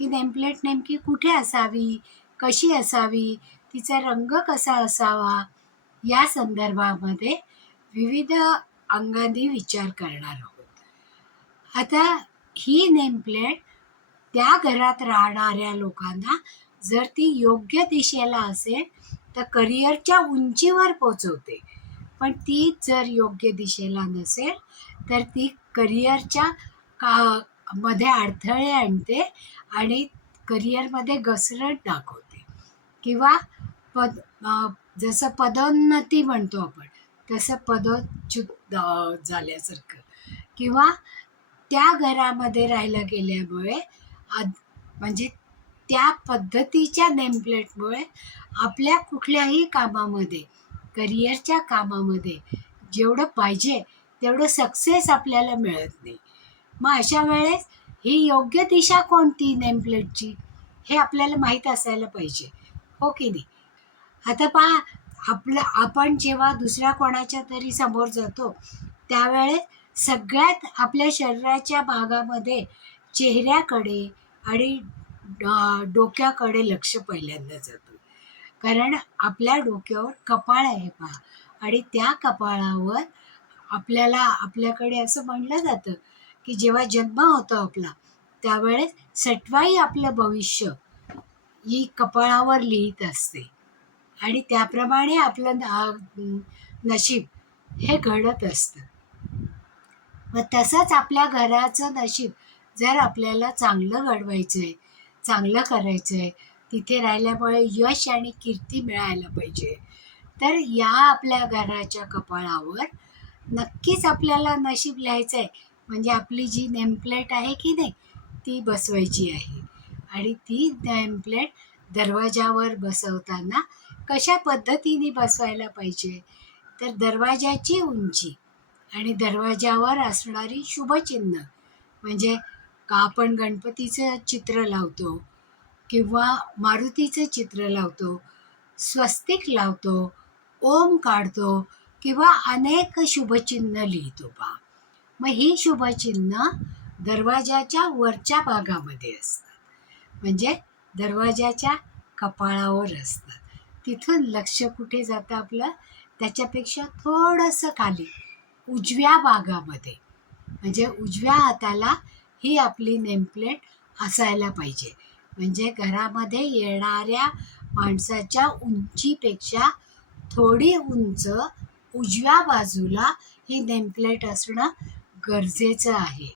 की नेमप्लेट नेमकी कुठे असावी, कशी असावी, तिचा रंग कसा असावा, या संदर्भामध्ये विविध अंगांनी विचार करणार आहोत. आता ही नेमप्लेट त्या घरात राहणाऱ्या लोकांना जर ती योग्य दिशेला असेल तर करिअरच्या उंचीवर पोचवते, पण ती जर योग्य दिशेला नसेल तर ती करिअरच्या मध्ये अडथळे आणते आणि करिअरमध्ये घसरण दाखवते, किंवा जसं पदोन्नती म्हणतो आपण तसं पदच्युत झाल्यासारखं, किंवा त्या घरामध्ये राहायला गेल्यामुळे म्हणजे त्या पद्धतीच्या नेमप्लेटमुळे आपल्या कुठल्याही कामामध्ये, करिअरच्या कामामध्ये जेवढं पाहिजे तेवढं सक्सेस आपल्याला मिळत नाही. मग अशा वेळेस ही योग्य दिशा कोणती नेमप्लेटची हे आपल्याला माहीत असायला पाहिजे, हो की नाही? आता पहा, आपण जेव्हा दुसऱ्या कोणाच्या तरी समोर जातो त्यावेळेस सगळ्यात आपल्या शरीराच्या भागामध्ये चेहऱ्याकडे आणि डोक्याकडे लक्ष पहिल्यांदा जातं, कारण आपल्या डोक्यावर कपाळ आहे पहा, आणि त्या कपाळावर आपल्याकडे असं म्हणलं जातं की जेव्हा जन्म होतो आपला त्यावेळेस सटवाई आपलं भविष्य ही कपाळावर लिहित असते आणि त्याप्रमाणे आपलं नशीब हे घडत असतं. मग तसंच आपल्या घराचं नशीब जर आपल्याला चांगलं घडवायचं आहे, चांगलं करायचं आहे, तिथे राहिल्यामुळे यश आणि कीर्ती मिळायला पाहिजे, तर या आपल्या घराच्या कपाळावर नक्कीच आपल्याला नशीब लिहायचं आहे. म्हणजे आपली जी नेमप्लेट आहे की नाही ती बसवायची आहे, आणि ती नेमप्लेट दरवाजावर बसवताना कशा पद्धतीने बसवायला पाहिजे, तर दरवाजाची उंची आणि दरवाजावर असणारी शुभचिन्ह, म्हणजे का आपण गणपतीचं चित्र लावतो किंवा मारुतीचं चित्र लावतो, स्वस्तिक लावतो, ओम काढतो किंवा अनेक शुभचिन्ह लिहितो पहा. मग ही शुभचिन्ह दरवाजाच्या वरच्या भागामध्ये असतात, म्हणजे दरवाजाच्या कपाळावर असतात. तिथून लक्ष कुठे जातं आपलं, त्याच्यापेक्षा थोडंसं खाली उजव्या भागामध्ये, म्हणजे उजव्या हाताला ही आपली नेमप्लेट असायला पाहिजे. म्हणजे घरामध्ये येणाऱ्या माणसाच्या उंचीपेक्षा थोडी उंच उजव्या बाजूला ही नेमप्लेट असणं गरजेचं आहे.